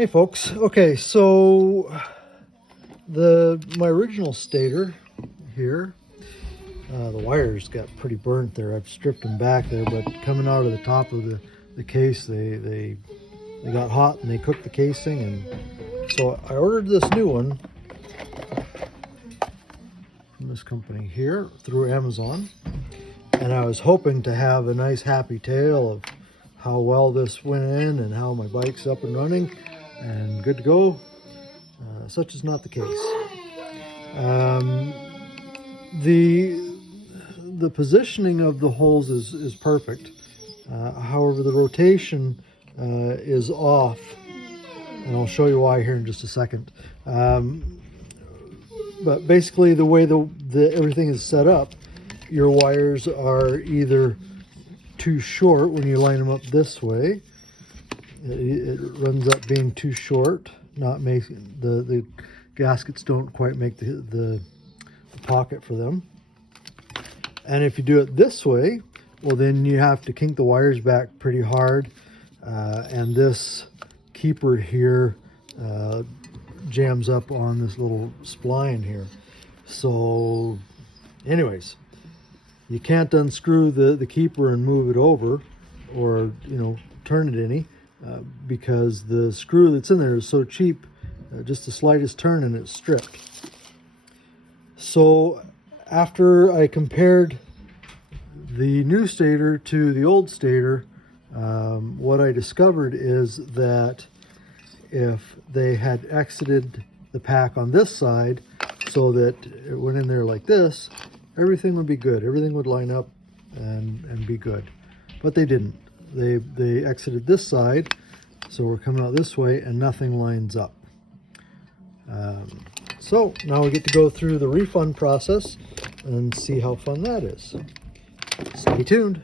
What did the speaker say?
Hey folks, okay, so my original stator here, the wires got pretty burnt there. I've stripped them back there, but coming out of the top of the case, they got hot and they cooked the casing, and so I ordered this new one from this company here through Amazon, and I was hoping to have a nice happy tale of how well this went in and how my bike's up and running and good to go. Such is not the case. The positioning of the holes is perfect. However, the rotation is off, and I'll show you why here in just a second. But basically, the way everything is set up, your wires are either too short when you line them up this way. It runs up being too short, not making the gaskets don't quite make the pocket for them. And if you do it this way, well, then you have to kink the wires back pretty hard, and this keeper here jams up on this little spline here. So anyways, you can't unscrew the keeper and move it over, or turn it any, because the screw that's in there is so cheap, just the slightest turn and it's stripped. So after I compared the new stator to the old stator, what I discovered is that if they had exited the pack on this side so that it went in there like this, everything would be good. Everything would line up and be good. But they didn't. They exited this side, so we're coming out this way and nothing lines up. So now we get to go through the refund process and see how fun that is. Stay tuned.